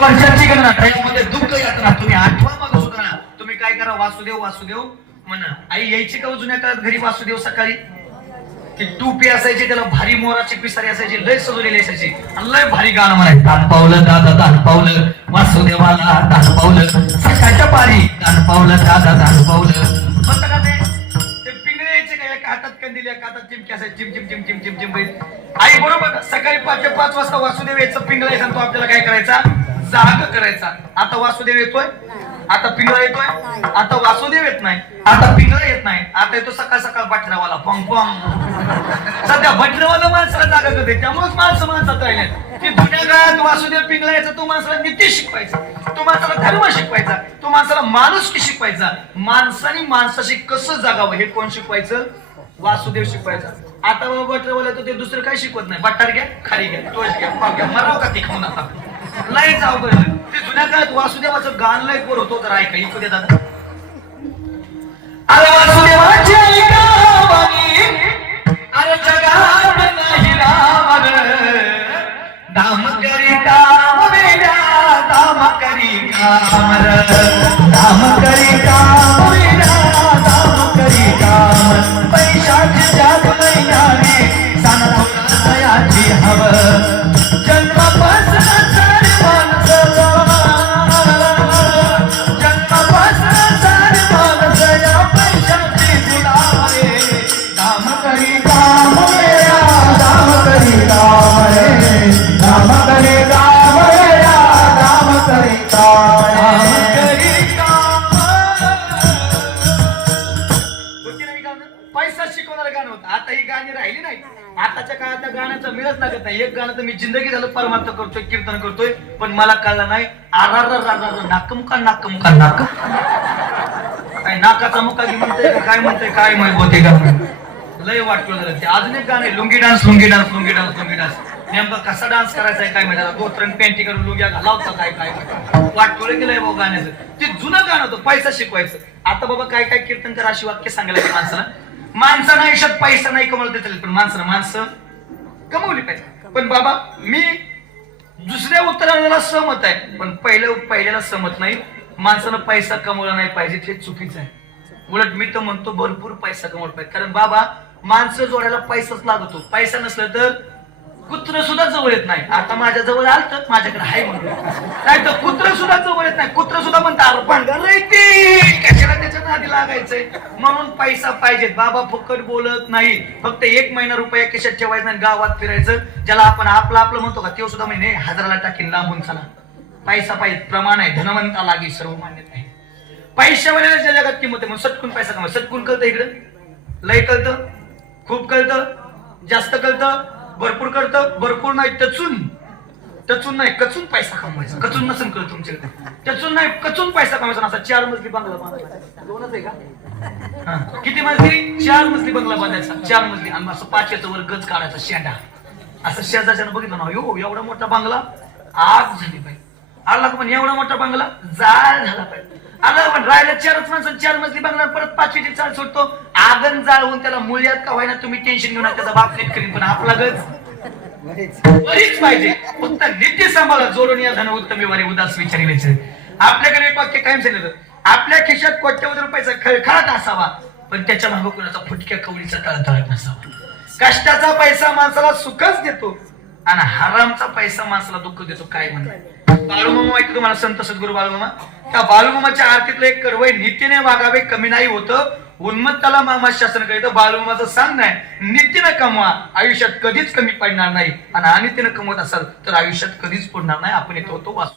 वर्षाची गणना त्यामध्ये दुःख यात्रा तुम्ही आठवा मग सुधारणा तुम्ही काय करा वासुदेव वासुदेव म्हणा. आई यायची का हो जुन्या काळात घरी वासुदेव सकाळी? ती टोपी असायची त्याला भारी मोराची पिसारी असायची लय सजवलेली असायची. लय भारी गाणं म्हणायचं दान पावलं दादा दान पावलं वासुदेवाला दान पावलं सकाळच्या पारी दान पावलं दादा दान पावलं. म्हणतं का ते? पिंगळे यायचे का? एका हातात कातात एका हातात चिमकी असायची चिम चिम चिम चिम चिम चिम आई बरोबर सकाळी पाच ते पाच वाजता वासुदेव यायचं पिंगळा यायचा तो आपल्याला काय करायचा? जाग करायचा. आता वासुदेव येतोय? आता पिंगळा येतोय? आता वासुदेव येत नाही? आता पिंगळा येत नाही. आता येतो सकाळ सकाळ बटरावाला. Pong Pong. सध्या बटरावाला माणसाला जागा करते त्यामुळेच माणसं माणसात राहिले की जुन्या काळात वासुदेव पिंगळा यायचा तो माणसाला नीती शिकवायचा. तो माणसाला धर्म शिकवायचा. तो माणसाला माणूस की शिकवायचा. माणसाने माणसाशी कसं जगावं हे कोण शिकवायचं? वासुदेव शिकवायचा. आता बाबा बटरवाला तो ते दुसरं काही शिकवत नाही? बटार घ्या खारी घ्या तोच घ्या. मराव का ते खाऊन आता? लयच जाऊ ते जुन्या काळात वासुदेवाचं गाणं लय कोर होतो तर ऐका इकडे दे दादा. अरे वासुदेवाची अरे जगात नाही दाम करी काम वेड्या, करी करी काम पैसा शिकवणारं गाणं होतं. आता ही गाणी राहिली नाही आताच्या काळात त्या गाण्याचं मिळत लागत नाही. एक गाणं तर मी जिंदगी झालं परमार्थ करतोय कीर्तन करतोय पण मला कळलं नाही. आरार नाकमुका नाकमुका नाक. काय नाकाचा मुका की म्हणतंय का काय म्हणतंय काय माहीत होते का? लय वाटलं झालं ते. अजून एक गाणं आहे, lungi dance lungi dance lungi dance lungi dance. नेमका कसा डान्स करायचा आहे काय माहिती गोत्रन पॅन्टी करून लुग्या घालावता काय काय वाटोळे केलंय भाऊ गाण्याचं. ते जुनं गाणं होतं पैसा शिकवायचं. आता बाबा काय काय कीर्तन करा अशी वाक्य सांगायला माणसाला? माणसानं आयुष्यात पैसा नाही कमवलं चालेल पण माणसानं माणसं कमवली पाहिजे. पण बाबा मी दुसऱ्या उत्तराला सहमत आहे पण पहिल्या पहिल्याला सहमत नाही. माणसानं पैसा कमवला नाही पाहिजे ते चुकीचं आहे. उलट मी तर म्हणतो भरपूर पैसा कमवला पाहिजे. कारण बाबा माणसं जोडायला पैसाच लागतो. पैसा नसला तर कुत्र सुद्धा जवळ येत नाही. आता माझ्या जवळ आलं तर माझ्याकडे आहे म्हणून. नाही तर कुत्र सुद्धा जवळ येत नाही. कुत्र सुद्धा म्हणतात भांडण कशाला त्याच्या नादी लागायचंय? म्हणून पैसा पाहिजे बाबा फुकट बोलत नाही. फक्त एक महिना रुपया केशात ठेवायचं आणि गावात फिरायचं. ज्याला आपण आपलं आपलं म्हणतो का ते सुद्धा महिने हजाराला टाकीन लांबून चला. पैसा पाहिजे प्रमाण आहे. धनवंता लागे सर्व मान्यता आहे ज्या जगात किंमत आहे म्हणून सटकून पैसा कमा सटकून कळतं इकडं? लय कळतं? खूप कळतं? जास्त कळतं? भरपूर करतं भरपूर नाही टचून. टचून नाही कचून पैसा कमवायचा. कचून नसून कळत तुमच्याकडे. टचून नाही कचून पैसा कमवायचा. असा चार मजली बंगला बांधायचा. दोनच आहे का? हा. किती मजली? चार मजली बंगला बांधायचा. चार मजली. आणि असं पाचव्याचा वर गज काढायचा शेंडा. असं शेजारच्यानं बघितलं ना यो एवढा मोठा बंगला आग झाली पाहिजे आला का पण एवढा मोठा बंगला? जाळ झाला पाहिजे आला पण राहिला चारच माणसं चार मजली बंगला परत पाचवीची चाळ सोडतो. आगन जाळवून त्याला मूल्यात का व्हायना तुम्ही टेन्शन घेऊन त्याचा बाप नीट करीन पण आपला गज. बरीच. पाहिजे. फक्त नित्य सांभाळा जोडून या धन उत्तमी वारी उदास विचारी वेच आपल्याकडे एक वाक्य कायम सांगितलं आपल्या खिशात कोट्यवधी रुपयाचा खळखळाट असावा पण त्याच्यामागे कोणाचा फुटक्या कवळीचा तळतळत नसावा. कष्टाचा पैसा माणसाला सुखच देतो आणि हरामचा पैसा माणसाला दुःख देतो काय म्हणतात बाळूमामा माहिती तुम्हाला संत सद्गुरू बाळूमामा? त्या बाळूमामाच्या आरतीतलं एक कडवय नीतीने वागावे कमी नाही होतं. उन्मत्ताला मामा शासन करीत बाळूमामाचं सांग नाही. नितीनं कमवा आयुष्यात कधीच कमी पडणार नाही. आणि अनितीनं कमवत असाल तर आयुष्यात कधीच पडणार नाही. आपण येतो होतो वाचतो